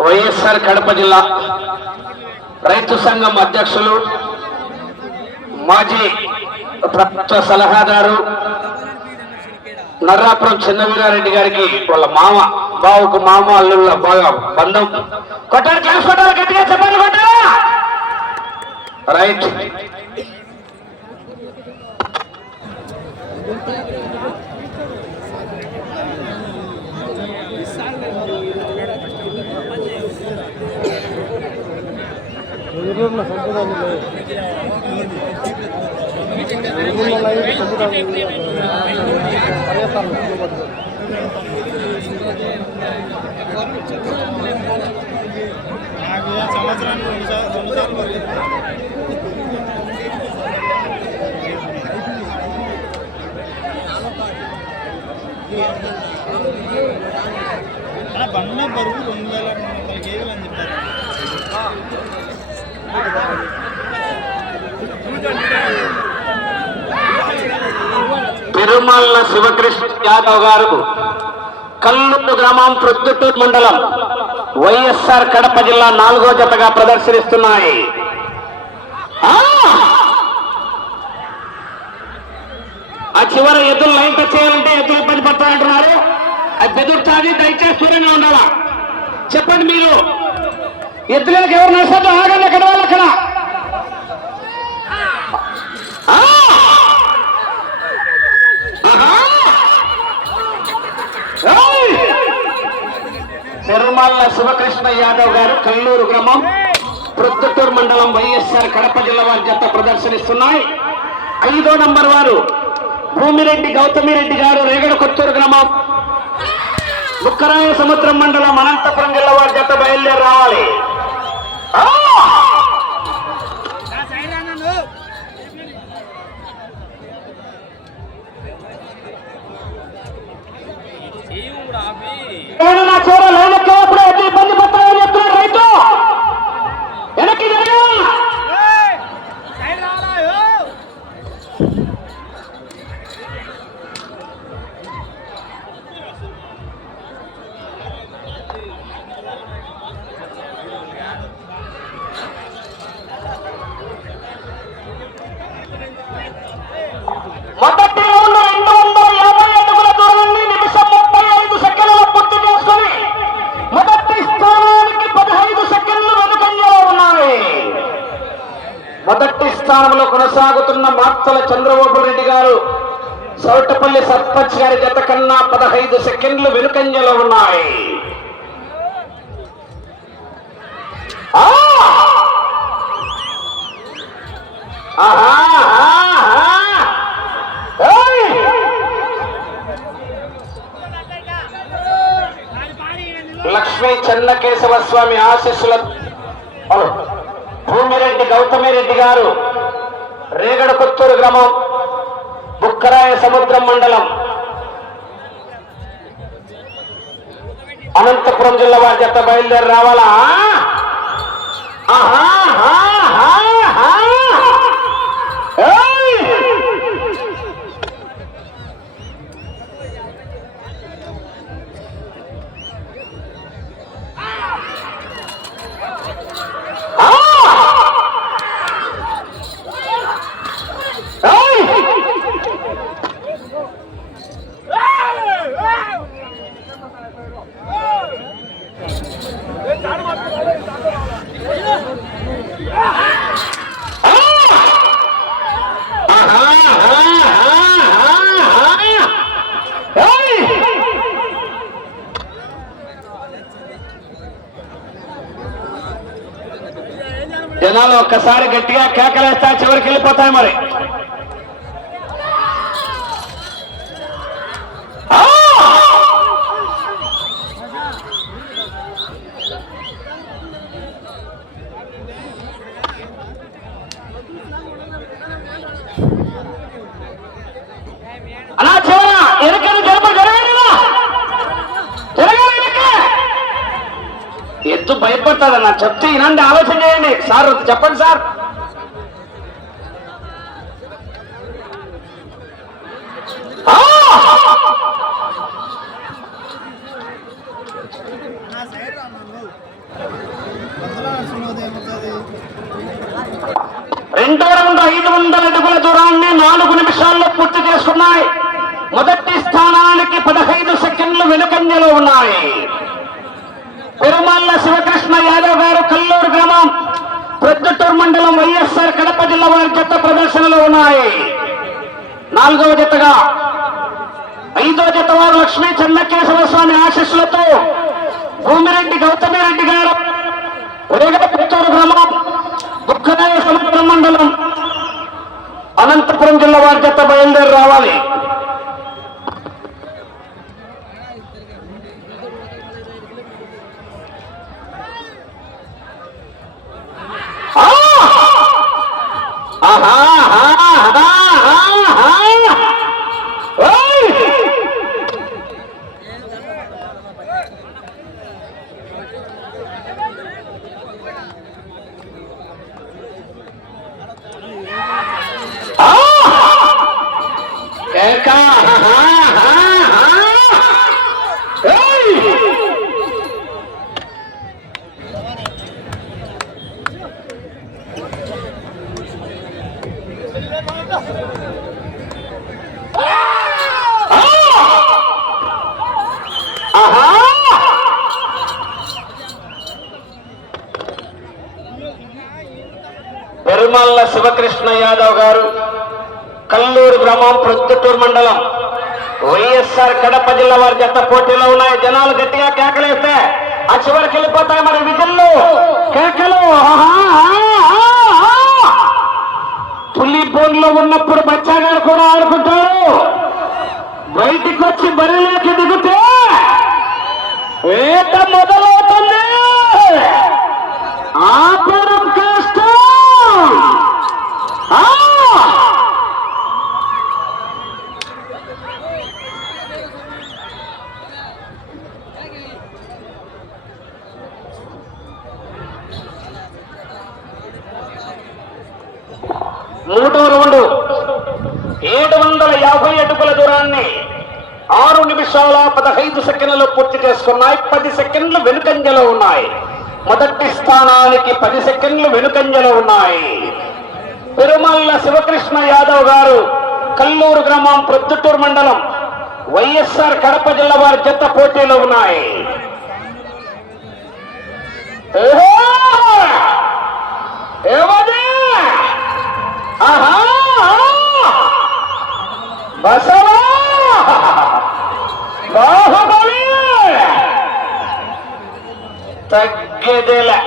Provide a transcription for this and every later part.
వైఎస్ఆర్ కడప జిల్లా రైతు సంఘం అధ్యక్షులు మాజీ ప్రభుత్వ సలహాదారు నర్రాపురం చిన్నవీరారెడ్డి గారికి వాళ్ళ మామ బావుకు మామ అల్లుళ్ళ బాగా బంధం. కొట్టారు క్లాస్ గట్టిగా చెప్పండి రైట్. ఎదురున్న సంపదాలు సంవత్సరానికి రెండు బండ బరువు రెండు వేల మూడు వందల కేజీలు అని చెప్పారు. తిరుమల శివకృష్ణ యాదవ్ గారు కల్లూరు గ్రామం ప్రొద్దుటూరు మండలం వైఎస్ఆర్ కడప జిల్లా నాలుగో జతగా ప్రదర్శనిస్తున్నాయి. ఆ! ఆ చివర ఎద్దులు లైన్ టచ్ చేయాలంటే ఎద్దులు ఇబ్బంది పడతాయంటున్నారు. అది బెదురుతాది దయచేసి దూరంగా ఉండాలా? చెప్పండి మీరు. ఎద్దులకు ఎవరు నష్టం ఆగండి అక్కడ వాళ్ళు అక్కడ? తిరుమల శివకృష్ణ యాదవ్ గారు కల్లూరు గ్రామం ప్రొద్దుటూరు మండలం వైఎస్ఆర్ కడప జిల్లా వారి జత ప్రదర్శనిస్తున్నాయి. ఐదో నంబర్ వారు భూమిరెడ్డి గౌతమిరెడ్డి గారు రేగడ కొత్తూరు గ్రామం. ముక్కరాయ సముద్రం మండలం అనంతపురం కొనసాగుతున్న చంద్రబాబు రెడ్డి గారు సౌటపల్లి సర్పంచ్ గారి జత కన్నా పదహైదు సెకండ్లు వెనుకంజలో ఉన్నాయి. లక్ష్మీ చెన్నకేశవ స్వామి ఆశీస్సుల హలో. భూమిరెడ్డి గౌతమిరెడ్డి గారు రేగడ కొత్తూరు గ్రామం బుక్కరాయ సముద్రం మండలం అనంతపురం జిల్లా వారి చేత బయలుదేరి రావాలా ఆహా, ఆహా. జనాలు ఒక్కసారి గట్టిగా కేకలేస్తా చివరికి వెళ్ళిపోతాయి మరి. అలా చివర ఎత్తు భయపడుతుంది చెప్తే ఇలాంటి ఆలోచన చెప్పండి సార్ చెప్పండి సార్. రెండు ఐదు వందల అడుగుల దూరాన్ని నాలుగు నిమిషాల్లో పూర్తి చేసుకున్నాయి. మొదటి స్థానానికి పదహైదు సెకండ్లు వెనుకంజలో ఉన్నాయి. పెరుమాళ్ళ శివకృష్ణ యాదవ్ గారు కల్లూరు గ్రామం ప్రొద్దుటూరు మండలం వైఎస్ఆర్ కడప జిల్లా వారి జత ప్రదర్శనలో ఉన్నాయి. నాలుగవ జతగా ఐదవ జత వారు లక్ష్మీ చెన్నకేశ్వర స్వామి ఆశీస్సులతో భూమిరెడ్డి గౌతమిరెడ్డి గారు రేగడ పుత్తూరు గ్రామం దుఃఖదాయ సముద్రం మండలం అనంతపురం జిల్లా వారి జత బయలుదేరి రావాలి ఆ! ఆహా, ఆహా, ఆహా, ఆహా. ఓయ్! ఆ! కేక, ఆహా, ఆహా, ఆహా. ఓయ్! ఆహా! పెరుమల్ల శివకృష్ణ యాదవ్ గారు కల్లూరు కొత్తూరు మండలం. వైఎస్ఆర్ కడప జిల్లా వారి జత పోటీలో ఉన్నాయి. జనాలు గట్టిగా కేకలేస్తే ఆ చివరికి వెళ్ళిపోతాయి మరి విజుల్లో కేకలు. ఆహా! పులి బోన్లో ఉన్నప్పుడు బచ్చాగారు కూడా ఆడుకుంటారు. బయటికి వచ్చి బరిలోకి దిగితే వేట మొదలవుతుంది. ఆపడం కష్టం ఆ! మూడో రౌండ్ ఏడు వందల యాభై అడుగుల దూరాన్ని ఆరు నిమిషాల పదహైదు సెకండ్లు పూర్తి చేసుకున్నాయి. పది సెకండ్లు వెనుకంజలో ఉన్నాయి. మొదటి స్థానానికి పది సెకండ్లు వెనుకంజలో ఉన్నాయి. పెరుమల్ల శివకృష్ణ యాదవ్ గారు కల్లూరు గ్రామం ప్రొద్దుటూరు మండలం వైఎస్ఆర్ కడప జిల్లా వారి జత పోటీలో ఉన్నాయి. ఆహా! బసవా! బాహుబలి! తగ్గేదేలే.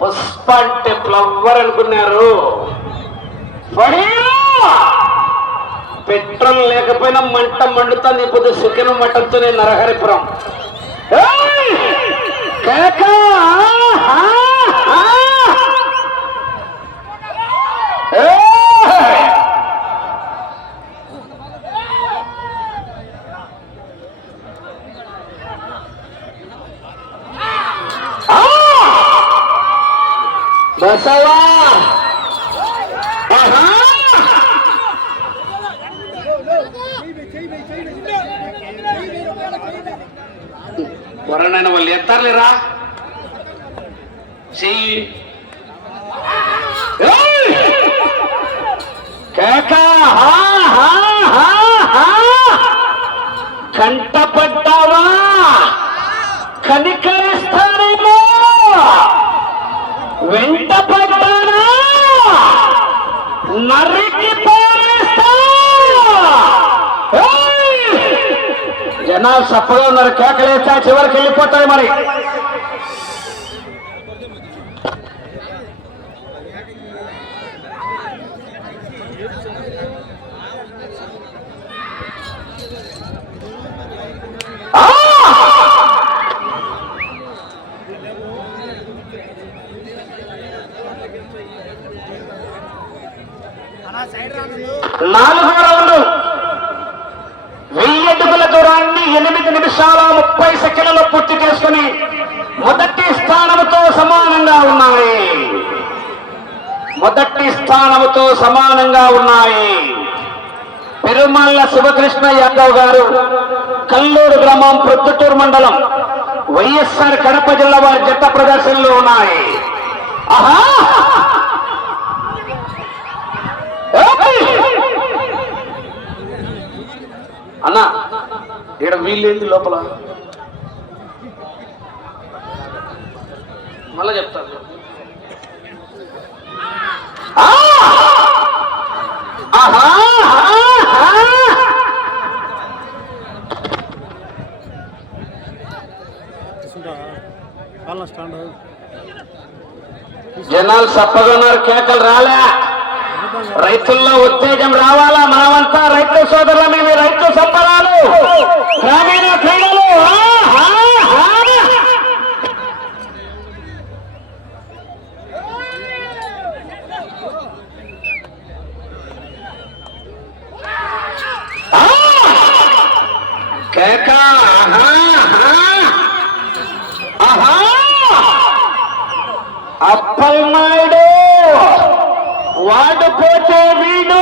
పుష్ప అంటే ఫ్లవర్ అనుకున్నారు. పెట్రోల్ లేకపోయినా మంట మండుతుంది. ఇప్పుడు చికెన్ మటన్తోనే నరహరిపురం. కాకా! జనాలు చప్పగా ఉన్నారు కేకలేస్తా చివరికి వెళ్ళిపోతాయి మరి. ముప్పై సెకండ్లలో పూర్తి చేసుకుని మొదటి స్థానముతో సమానంగా ఉన్నాయి. మొదటి స్థానముతో సమానంగా ఉన్నాయి. పెరుమల్ల శివకృష్ణ యాదవ్ గారు కల్లూరు గ్రామం ప్రొద్దుటూరు మండలం వైఎస్ఆర్ కడప జిల్లా వారి జట్ట ప్రదర్శనలో ఉన్నాయి. అన్నా ఇక్కడ వీళ్ళేంది లోపల? మళ్ళా చెప్తాను. జనాలు సప్పగొన్నారు కేకలు రాలే. రైతుల్లో ఉత్తేజం రావాలా? మనమంతా రైతు సోదరుల మీద రైతు సంబరాలు? గ్రామీణ క్రీడలు ఆ, ఆ, ఆ. ఆ! కేక ఆహా, ఆహా. ఆహా వాడు పోతే వీడు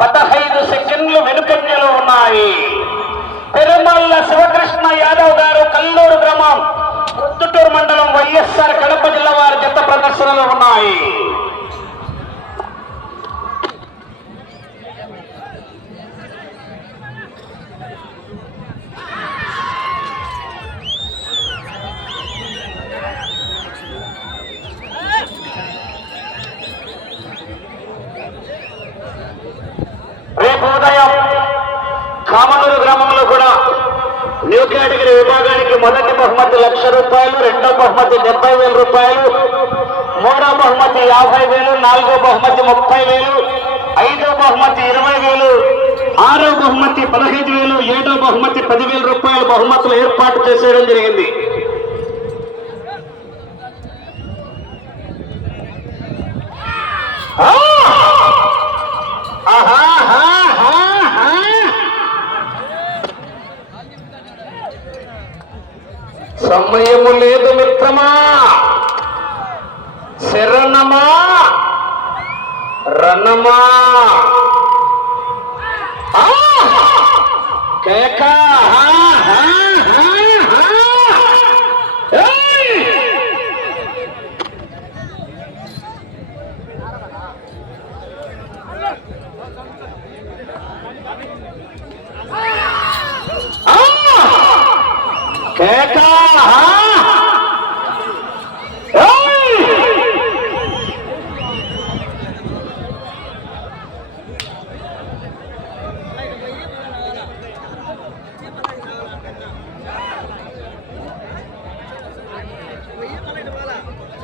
పదహైదు సెకండ్లు వెనుకంజలో ఉన్నాయి. పెరుమల్ల శివకృష్ణ యాదవ్ గారు కల్లూరు గ్రామం ముత్తుటూరు మండలం వైఎస్ఆర్ కడప జిల్లా వారి జత ప్రదర్శనలు ఉన్నాయి. కేటగిరీ విభాగానికి మొదటి బహుమతి లక్ష రూపాయలు రెండో బహుమతి డెబ్బై వేల రూపాయలు మూడో బహుమతి యాభై వేలు నాలుగో బహుమతి ముప్పై వేలు ఐదో బహుమతి ఇరవై వేలు ఆరో బహుమతి పదహైదు వేలు ఏడో బహుమతి పదివేల రూపాయల బహుమతులు ఏర్పాటు చేసేయడం జరిగింది ఆ! ఆహా, ఆహా, ఆహా. సమయము లేదు మిత్రమా. శరణమా. రణమా. కేకా కేక ఆహా, ఆహా, ఆహా. ఏయ్! ఆ! కేక ఆహా! ఏయ్!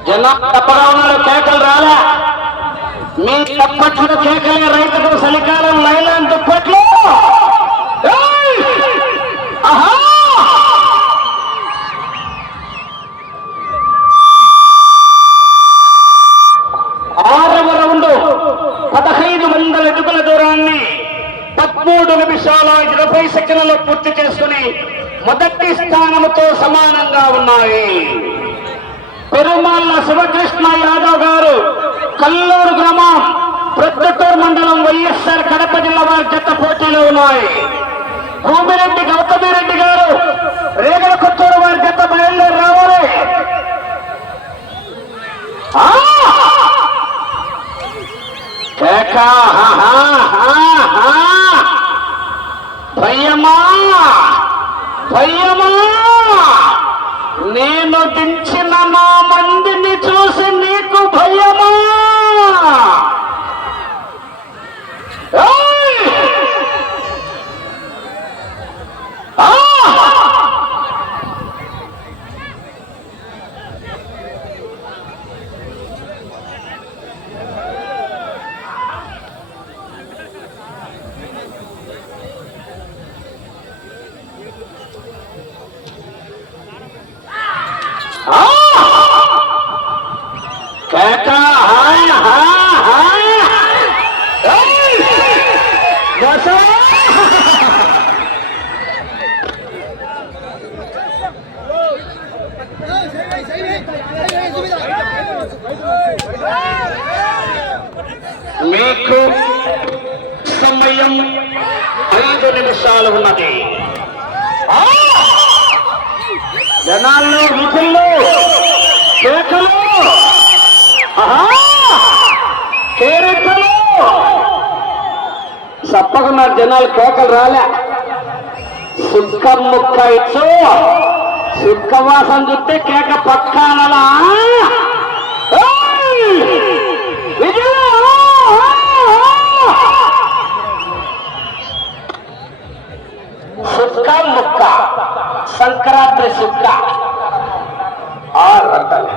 జనాలు తప్పగా ఉన్నారు కేకలు రాలే మీ తప్పట్ల రైతుకు చలికాలం లైలాన్ దుప్పట్లు ఆరవ రౌండ్ పదహైదు వందల అడుగుల దూరాన్ని పదమూడు నిమిషాల ఇరవై సెకండ్లలో పూర్తి చేసుకుని మొదటి స్థానంతో సమానంగా ఉన్నాయి. పెరుమాళ్ళ శివకృష్ణ యాదవ్ గారు కల్లూరు గ్రామం ప్రొద్దుటూరు మండలం వైఎస్ఆర్ కడప జిల్లా వారి జత పోటీలో ఉన్నాయి. భూమిరెడ్డి గౌతమిరెడ్డి గారు రేగల కొత్తూరు వారి జత బయలుదేరి రావాలి. హా, హా, హా, భయ్యమా భయ్యమా నేను దించిన నా మందిని చూసి సమయం ఐదు నిమిషాలు ఉన్నది ఆ! జనాల్లో విధుల్లో కేకలు ఆహా! కేరింతలు జనాలు కేకలు రాలే సుక్క ముక్క ఇచ్చు సుక్క వాసన చూస్తే కేక పక్కానలా సుక్క ముక్క సంక్రాంతి సుక్క ఆరు గంటలు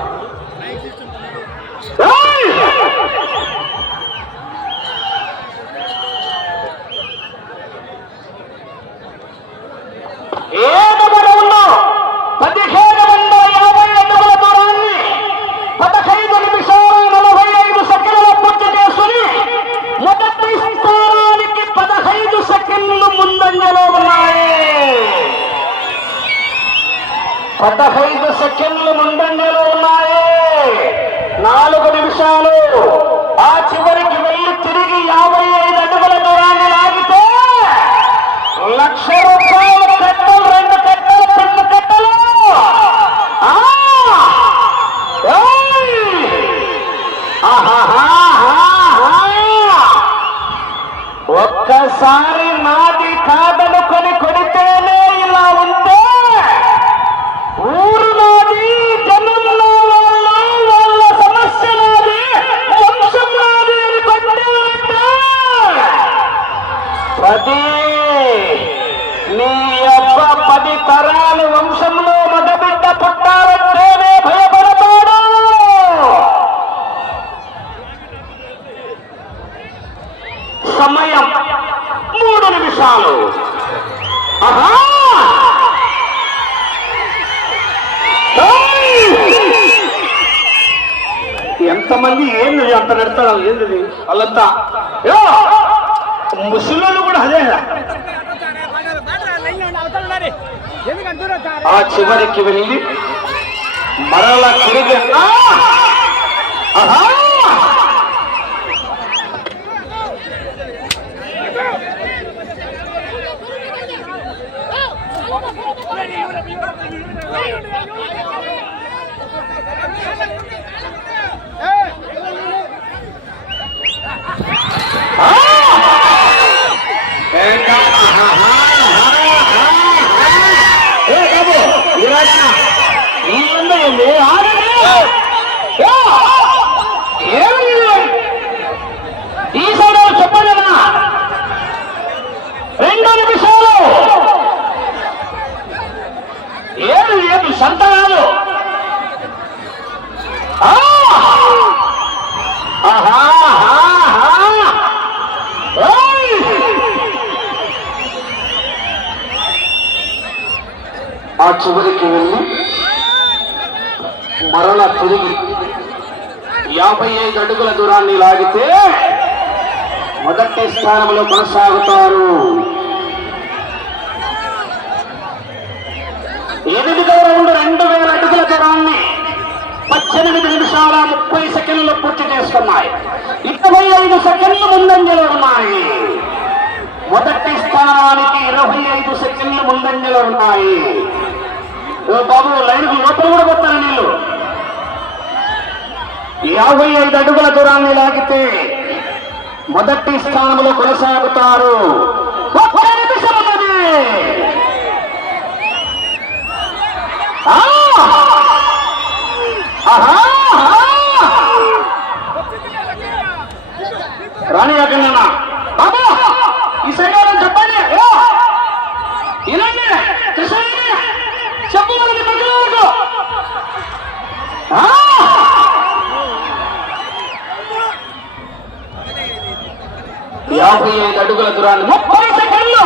ఏయ్! ఏడవడంలో పదిహేడు వందల యాభై అడుగుల దూరాన్ని పదహైదు నిమిషాల నలభై ఐదు సెకండ్ల పూర్తి చేసుకుని మొదటి స్థానానికి పదహైదు సెకండ్లు ముందంజలో ఉన్నాయి పదహైదు సెకండ్లు ముందంజలో ఉన్నాయి నాలుగు నిమిషాలు ఆ చివరికి వెళ్ళి తిరిగి యాభై ఐదు అడుగుల దూరాన్ని లాగితే లక్ష రూపాయల కట్టలు రెండు కట్టలు పెద్ద కట్టలు ఆ! ఏయ్! ఆహాహాహాహా! ఒక్కసారి ఎంతమంది ఏంది అంత నడతాడు ఏంది వాళ్ళంతా ఏ! కూడా అదే ఆ చివరికి వెళ్ళి మరలా తిరిగి ఆహా! ఆ! ఏంటా? ఆహా! ఏ బాబు ఇరాడా ఇల్లంతా ఏంది ఆగండి ఏ! ఏమి ఇది? ఈ సైడ్ చెప్పండి రెండు నిమిషాలు ఏడు ఏడు సంత కాదు ఆ! ఆహా! ఆహా! ఏయ్! ఆ చివరికి వెళ్ళి మరల తిరిగి యాభై ఐదు అడుగుల దూరాన్ని లాగితే మొదటి స్థానంలో కొనసాగుతారు. ఎనిమిదవ రౌండ్ రెండు వేల అడుగుల దూరాన్ని పద్దెనిమిది నిమిషాల ముప్పై సెకండ్లు పూర్తి చేసుకున్నాయి. ఇరవై ఐదు సెకండ్లు ముందంజలో ఉన్నాయి. మొదటి స్థానానికి ఇరవై ఐదు సెకండ్లు ముందంజలో ఉన్నాయి. ఓ బాబు లైన్ లోపల కూడా పోతారు నీళ్ళు? యాభై ఐదు అడుగుల దూరాన్ని లాగితే మొదటి స్థానంలో కొనసాగుతారు. ఆహా! రాణి బాబా ఈ సరిగానే చెప్పండి. ఓ! ఇలాంటి కృష్ణయ్య చెప్పు యాభై ఐదు అడుగుల దూరాన్ని ముప్పై సెకండ్లు.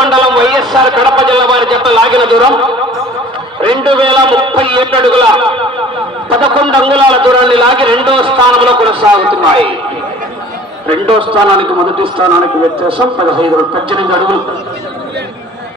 మండలం వైఎస్ఆర్ కడప జిల్లా వారి జత లాగిన దూరం రెండు వేల ముప్పై ఏడు అడుగుల పదకొండు అంగుళాల దూరాన్ని లాగి రెండో స్థానంలో కొనసాగుతున్నాయి. రెండో స్థానానికి మొదటి స్థానానికి వ్యత్యాసం పదహైదు పద్దెనిమిది అడుగులు.